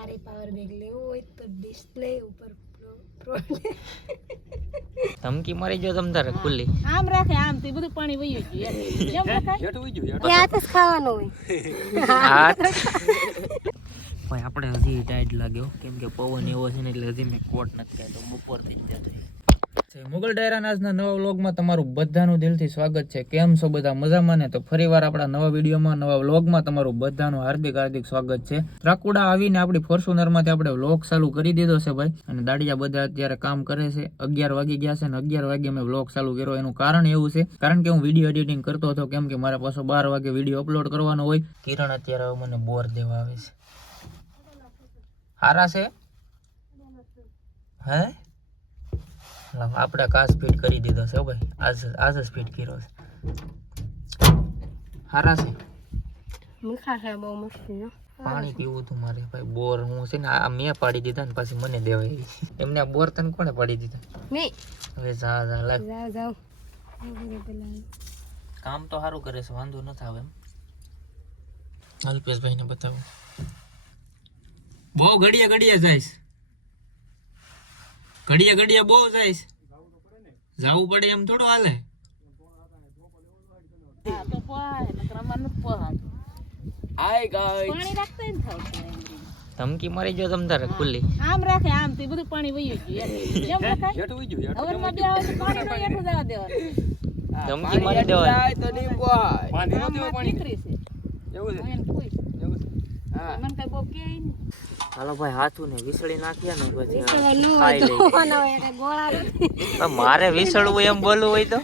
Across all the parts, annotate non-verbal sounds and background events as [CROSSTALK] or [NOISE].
મારે power bag લેવો હોય તો ડિસ્પ્લે ઉપર પ્રો- પ્રો ધમકી મારી જો તમ તારે ખુલ્લી. આમ રાખે આમ તે બધું પાણી વયું ગયું. [LAUGHS] જેમ રખાય એ હાથ જ ખાવાનો હોય. હાથ. [LAUGHS] ભાઈ આપણે હજી ટાઈટ લાગ્યો કેમ કે પવન એવો છે ને એટલે હજી મેં કોટ નથી કાઢ્યો બપોરથી જ જતો મુગલ ડાયરાનાજના નવા વ્લોગમાં તમારું બધાનું દિલથી સ્વાગત છે. કેમ છો બધા? મજામાં ને? તો ફરીવાર આપણા નવા વિડીયોમાં, નવા વ્લોગમાં તમારું બધાનું હાર્દિક હાર્દિક સ્વાગત છે. ત્રાકુડા આવીને આપણી ફોર્ચ્યુનરમાંથી આપણે વ્લોગ ચાલુ કરી દીધો છે ભાઈ. અને દાડિયા બધા અત્યારે કામ કરે છે. અગિયાર વાગી ગયા છે અને અગિયાર વાગે મેં વ્લોગ ચાલુ કર્યો. એનું કારણ એવું છે, કારણ કે હું વીડિયો એડિટિંગ કરતો હતો, કેમ કે મારા પાછો બાર વાગે વીડિયો અપલોડ કરવાનો હોય. કિરણ અત્યારે મને બોર દેવા આવે છે. હારા છે? હે? આપણે કા સ્પીડ કરી દીધો છે ભાઈ. આજ આજ સ્પીડ કર્યો છે. હારા છે. મીઠા છે બહુ મસ્ત પાણી પીવું હતું મારે ભાઈ. બોર હું છે ને આ મેં પાડી દીધા ને પછી મને દેવાય એમને આ બોર તને કોને પાડી દીધા? નહીં હવે જા જા લાગ જાઓ કામ તો સારું કરે છે વાંધો નથી આવે એમ. અલ્પેશભાઈ ને બતાવો. બહુ ઘડીએ ઘડીએ જઈશ. ઘડીએ ઘડિયા બહુ જાય જવું પડે એમ થોડું હાલે. હા, તો પાણી ને ધમકી મારી જો તમ તારે ખુલ્લી. આમ રાખે આમ તે બધું પાણી વયું ગયું એમ. જેમ રખાય? હવારમાં બે આવે પાણી નહીં હેઠું જવા દેવાનું. ધમકી મારી દેવાની. પાણી નીકળી છે. એવું છે. પૂછ. મને કઈ બહુ કહે નહીં. હાલો ભાઈ હાથું ને વિસળી નાખ્યા ને પછી ખાઈ મારે વિસળવું એમ બોલવું હોય તો?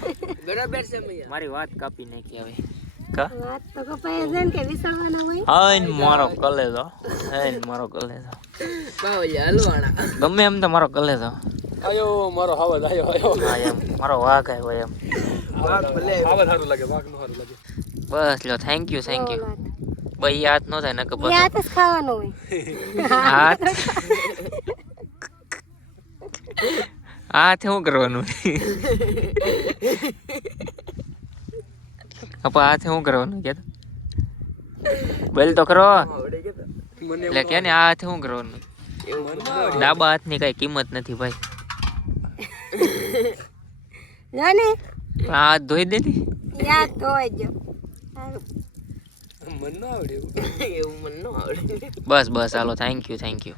મારી વાત કાપી નાખી હવે. કા વાત તો કપાય છે ને કે વિસળવાના હોય? હાય ને મારો કલેજો મારો કલેજો. ગમે એમ તો મારો કલેજો. આયો મારો હાવજ આયો આયો. એમ મારો વાઘ આવ્યો એમ. હાવજ સારું લાગે વાઘનું સારું લાગે. બસ લો થેન્ક યુ થેન્ક યુ ભાઈ હાથ નો થાય ને કે હાથ જ ખાવાનો હોય. હાથ. હાથ શું કરવાનું? અપા હાથ શું કરવાનું કે બોલ તો કરો એટલે કે ને આ હાથે શું કરવાનું? ડાબા હાથની કઈ કિંમત નથી ભાઈ. જાને. હાથ ધોઈ દે ને યાદ ધોઈ જો. મન ન આવડ્યું એવું. મન ન આવડે. બસ બસ હાલો થેન્ક યુ થેન્ક યુ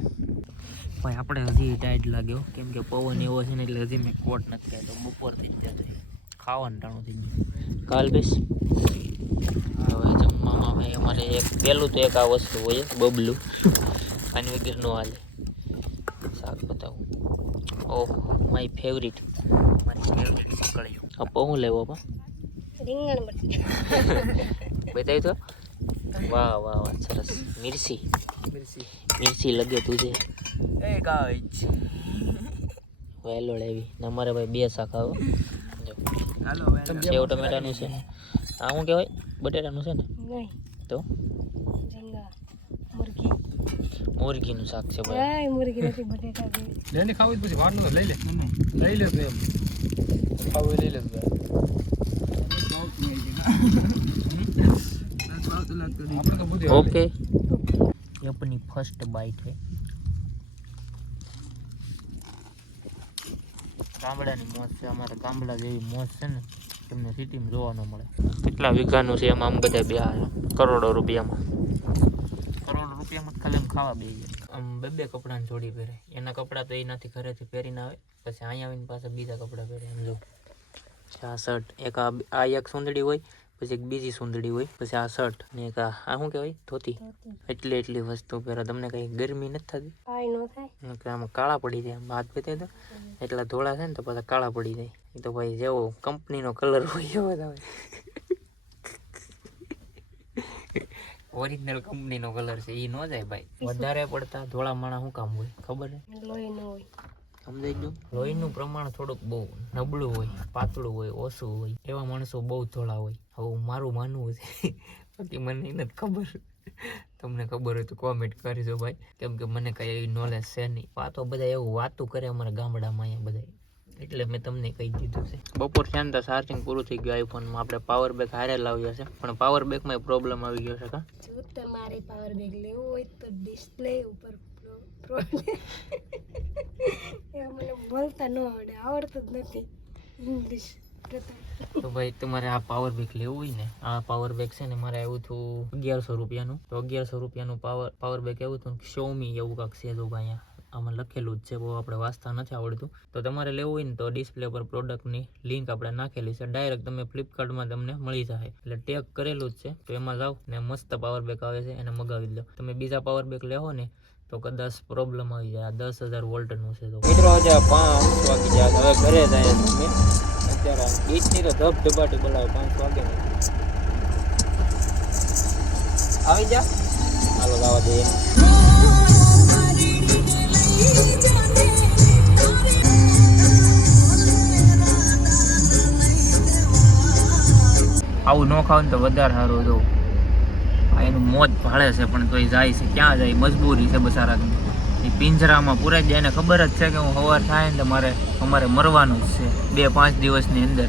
ભાઈ આપણે હજી ટાઈટ લાગ્યો કેમ કે પવન એવો છે ને એટલે હજી મેં કોટ નથી કહેતો બપોર થઈ જતો ખાવાનું ટાણું થઈ ગયું. કાલ બેસ. હવે જમવામાં ભાઈ અમારે એક પહેલું તો એક આ વસ્તુ હોય બબલું. આની વગર નો હાલે. શાક બતાવું. ઓહ માય ફેવરિટ મારી ફેવરિટ સકળિયું અપો હું લેવો પણ રીંગણ બતાવી તો. વાહ વાહ વાહ સરસ. મિર્સી. મિર્સી. લગે તુજે. એ ગાઈસ વેલો લેવી. ને અમારે ભાઈ બે શાક આવો. જો. હાલો સેવ ટમેટાનું છે. ને આ શું કહેવાય? બટેટાનું છે ને? નહીં. તો? રીંગણ મુરગી મુરગીનું શાક છે ભાઈ. મુરગી નથી બટેટા લેની ખાવું હોય પછી વાર ન લઈ લે. લઈ લે તો એમ. ખાવું લઈ લે તો ઓકે ये अपनी फर्स्ट बाइट है ગામડાની મોજ છે અમારે ગામડા જેવી મોજ છે ને તમને સિટીમાં જોવા ન મળે કેટલા વીઘાનું છે એમાં આમ બધા બે કરોડો રૂપિયામાં કરોડો રૂપિયામાં જ ખાલી આમ ખાવા બે આમ બે બે કપડાની જોડી પહેરે એના કપડાં તો એનાથી ઘરેથી પહેરીને આવે પછી અહીંયા આવીને પાછા બીજા કપડાં પહેરે એમ જો આ શર્ટ એક આ આ એક સુંદડી હોય પછી એક બીજી સુંદડી હોય પછી આ શર્ટ ને એક આ શું કહેવાય? ધોતી. એટલી એટલી વસ્તુ પહેરો. તમને કઈ ગરમી નથી થતી? આમાં કાળા પડી જાય હાથ બતાવી તો એટલા ધોળા છે ને તો પાછા કાળા પડી જાય. એ તો ભાઈ જેવો કંપનીનો કલર હોય એવો જ આવે. ઓરિજિનલ કંપનીનો કલર છે. એ ન જાય ભાઈ. વધારે પડતા ધોળા માણા શું કામ હોય? ખબર ને લોહી નો હોય. સમજાઈ ગયું? લોહીનું પ્રમાણ થોડુંક બહુ નબળું હોય પાતળું હોય ઓછું હોય એવા માણસો બહુ થોડા હોય. હવે મારું માનવું છે બાકી મને નથી ખબર. તમને ખબર હોય તો કોમેન્ટ કરજો ભાઈ. કેમ કે મને કઈ એવી નોલેજ છે નહીં. આ તો બધા એવું વાતું કરે અમારા ગામડામાં અહીંયા બધા. એટલે મેં તમને કહી દીધું છે. બપોર શાંત ચાર્જિંગ પૂરું થઈ ગયું આઈફોનમાં આપણે પાવર બેક હારે લાવ્યા છે. પણ પાવર બેકમાં પ્રોબ્લેમ આવી ગયો છે કા? જો તમારે પાવર બેગ લેવો હોય તો ડિસ્પ્લે ઉપર પ્રો એ મને બોલતા આવડે, આવડતું નથી ઇંગ્લિશ તો ભાઈ તમારે આ પાવર બેક લેવું હોય ને, આ પાવર બેક છે ને, મારે આવ્યું હતું અગિયારસો રૂપિયાનું. તો અગિયારસો રૂપિયાનું પાવર પાવર બેક આવ્યું હતું શોમી એવું કાંક છે જો ભાઈ આમાં લખેલું જ છે, બહુ આપણે વાંચતા નથી આવડતું. તો તમારે લેવું હોય ને, તો ડિસ્પ્લે પર પ્રોડક્ટની લિંક આપણે નાખેલી છે. ડાયરેક્ટ તમે ફ્લિપકાર્ટમાં તમને મળી જાય. એટલે ટેગ કરેલું જ છે. તો એમાં જાઓ ને, મસ્ત પાવર બેક આવે છે, એને મગાવી લો. તમે બીજા પાવર બેક લેવો ને તો કદાચ પ્રોબ્લેમ આવી જાય. આ દસ હજાર વોલ્ટનું છે તો. મિત્રો આજે પાંચ વાગી જાય હવે ઘરે જાય તમે અત્યારે બીચની તો ધબ ધબાટી બોલાવે પાંચ વાગે આવી જા. હાલો લાવા દઈએ આવું ન ખાવ ને તો વધારે સારું જો. આ એનું મોજ ભાળે છે, પણ તોય જાય છે, ક્યાં જાય? મજબૂરી છે બસારાની. એ પિંજરામાં પૂરાઈ જાય એને ખબર જ છે કે હું સવાર થાય ને મારે, અમારે મરવાનું જ છે, બે પાંચ દિવસની અંદર.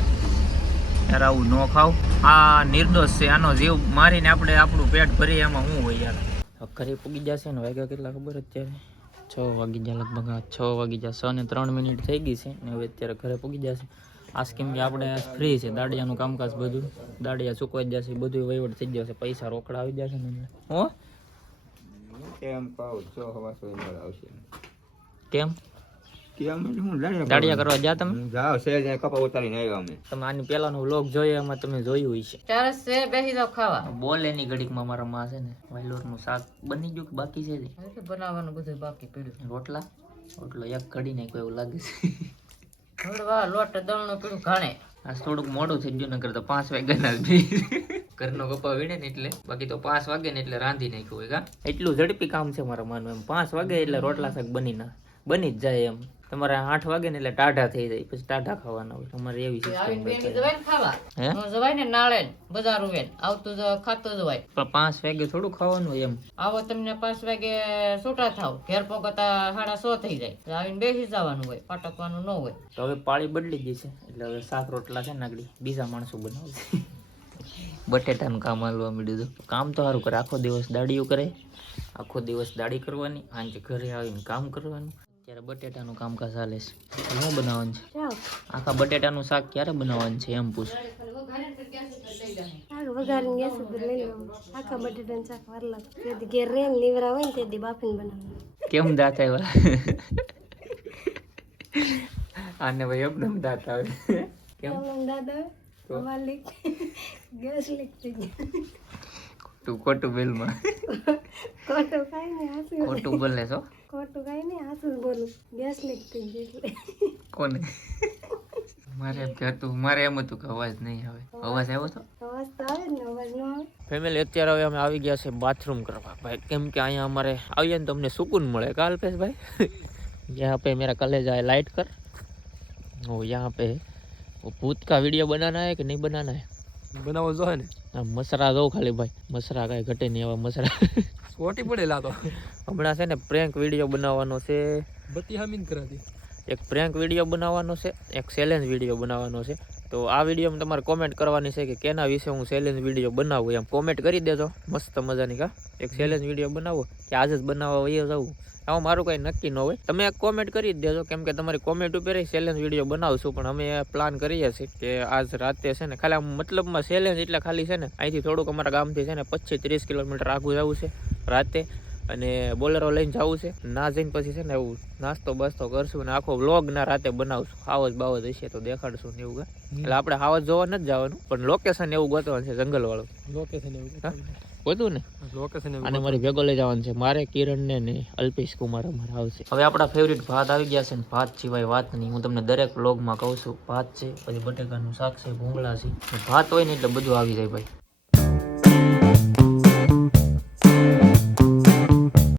યાર, આવું ન ખાવ. આ નિર્દોષ છે, આનો જીવ મારીને આપણે આપણું પેટ ભરીએ, એમાં શું હોય યાર? ઘરે પૂગી જશે ને, વાગ્યા કેટલા ખબર જ ત્યારે? છ વાગી ગયા લગભગ છ વાગી ગયા, છ ને ત્રણ મિનિટ થઈ ગઈ છે ને, હવે અત્યારે ઘરે પૂગી જશે. આ સ્કીમ કે આપણે ફ્રી છે દાડિયાનું કામકાજ બધું. દાડિયા ચૂકવાઈ જશે બધું વહીવટ થઈ જશે પૈસા રોકડા આવી જશે ને હો? કેમ પાઉ છો હવા સો મળે આવશે કેમ? કેમ? હું દાડિયા દાડિયા કરવા જા તમે? જાવ છે જે કપા ઉતારીને આવ્યા અમે. તમે આની પહેલાનો વ્લોગ જોયો એમાં તમે જોયું હશે. છે ચારસ છે બેસી જાવ ખાવા. બોલ એની ઘડીકમાં મારા માં છે ને વાયલોરનું શાક બની ગયું કે બાકી છે બનાવવાનું બધું બાકી પડ્યું. રોટલા? રોટલો એક કઢી નાખ્યો એવું લાગે છે. હળવા લોટ દળનું પીડું ઘાણે. આજ થોડુંક મોડું થઈ ગયું નગર તો પાંચ વાગ્યાના જ. [LAUGHS] ઘરનો કપા વીણે ને એટલે બાકી તો પાંચ વાગે ને એટલે રાંધી નાખ્યું હોય એટલું ઝડપી કામ છે મારા માનું એમ. પાંચ વાગે એટલે રોટલા શાક બની ના બની જ જાય એમ. તમારે આઠ વાગે ને એટલે ટાઢા થઈ જાય પછી ટાઢા ખાવાના હોય. તમારે એવી સિસ્ટમ જવાય ને ખાવા. હે? જવાય ને નાળે બજાર ઉવે આવતો જ ખાતો જવાય પણ પાંચ વાગે થોડું ખાવાનું હોય એમ. આવો તમને પાંચ વાગે છૂટા થાવ. ઘેર પોગતા સાડા સો થઈ જાય. તો આવીને બેસી જવાનું હોય પાટકવાનું ન હોય. તો હવે પાળી બદલી ગઈ છે. એટલે હવે શાક રોટલા છે નાગડી બીજા માણસો બનાવશે. બટેટાનું કામ હાલવા મળ્યું હતું. કામ તો સારું કરે. આખો દિવસ દાડીઓ કરે. આખો દિવસ દાડી કરવાની. આંજે ઘરે આવીને કામ કરવાનું. ત્યારે બટેટાનું કામકાજ ચાલે છે. શું બનાવવાનું છે? આખા બટેટાનું શાક ક્યારે બનાવવાનું છે એમ પૂછ. વઘારીને ગેસ ઉપર લઈ લઉં આખા બટેટાનું શાક વાર લાગે ઘેર રેમ લીવરા હોય ને તેથી બાફીને બનાવવાનું. કેમ દાંત આવ્યા? આને ભાઈ એકદમ દાંત આવે. કેમ? આમ આવે? હવા ગેસ લીક થઈ ગઈ. તું ખોટું બેલમાં. ખોટું કાઈ નહીં હાસું ખોટું બોલે છો? ખોટું કાઈ નહીં હાસું બોલું. ગેસ લીક થઈ ગઈ એટલે. કોને? મારે એમ કહેતું મારે એમ હતું કે અવાજ નહીં આવે. અવાજ? આવ્યો તો? ફેમિલી અત્યારે હવે અમે આવી ગયા છે બાથરૂમ કરવા. ભાઈ કેમ કે અહીંયા અમારે આવીએ ને તમને સુકૂન મળે. કાલ પેશ ભાઈ? જ્યાં પે મેરા કલેજ આવે લાઇટ કર ઓ યહાં પે ભૂતકા વીડિયો બનાના હે કે નહીં બનાના હે? બનાવો જો ને. મસરા જો ખાલી ભાઈ. મસરા કાંઈ ઘટે નહીં એવા મસરા. ખોટી પડેલા તો. હમણાં છે ને પ્રેન્ક વીડિયો બનાવવાનો છે. બત્તી હામીન કરાતી. એક પ્રેન્ક વીડિયો બનાવવાનો છે એક ચેલેન્જ વીડિયો બનાવવાનો છે. તો આ વિડીયોમાં તમારે કોમેન્ટ કરવાની છે કે કેના વિશે હું ચેલેન્જ વીડિયો બનાવું એમ. કોમેન્ટ કરી દેજો. મસ્ત મજાની કા. એક ચેલેન્જ વીડિયો બનાવો કે આજે જ બનાવવા વહી જવું આવું મારું કંઈ નક્કી ન હોય. તમે કોમેન્ટ કરી જ દેજો કેમ કે તમારી કોમેન્ટ ઉપર ચેલેન્જ વીડિયો બનાવશું પણ અમે પ્લાન કરીએ છીએ કે આજ રાતે છે ને ખાલી આમ મતલબમાં ચેલેન્જ એટલે ખાલી છે ને અહીંથી થોડુંક અમારા ગામથી છે ને પચીસ ત્રીસ કિલોમીટર આગું જવું છે રાતે અને બોલેરો લઈને જવું છે. ના જઈને પછી છે ને એવું નાસ્તો બાસ્તો કરશું ને આખો વ્લોગ ના રાતે બનાવશું. હાવજ બાવજ હશે તો દેખાડશું ને એવું એટલે આપણે હાવજ જોવા નથી જવાનું પણ લોકેશન એવું ગોતવાનું છે જંગલ વાળું લોકેશન એવું હા? ને? લોકેશન અને મારી ભેગો લઈ જવાનું છે. મારે કિરણ ને ને અલ્પેશ કુમાર અમારે આવશે. હવે આપણા ફેવરિટ ભાત આવી ગયા છે ને ભાત સિવાય વાત નહીં. હું તમને દરેક વ્લોગમાં કહું છું ભાત છે પછી બટેકાનું શાક છે ભૂંગળા છે. ભાત હોય ને એટલે બધું આવી જાય ભાઈ.